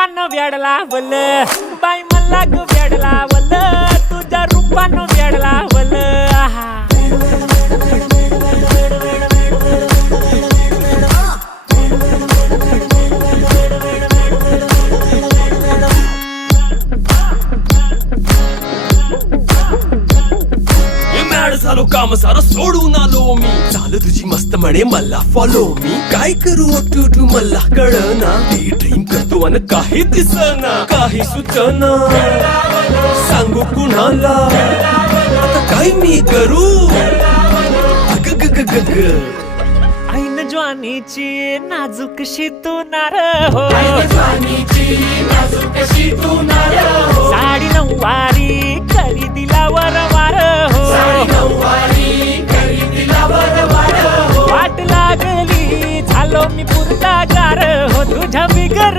रूपानं वेड लावल बाई मला ग वेड लावल तुझ्या रूपानं वेड लावल झालो काम सारा सोडून आलो मी चाल तुझी मस्त म्हणे मला फॉलो मी काय करू टू मला कळना ती ड्रीम करतो आणि काही दिसना काही सुचना सांगू कुणाला आता काय मी करू ऐन ज्वानीची नाजूकशी तू नार हो साडी नऊवारी करी दिला वरवार हो वाट लागली झालो मी पुरता गार हो तुझ्या बिगर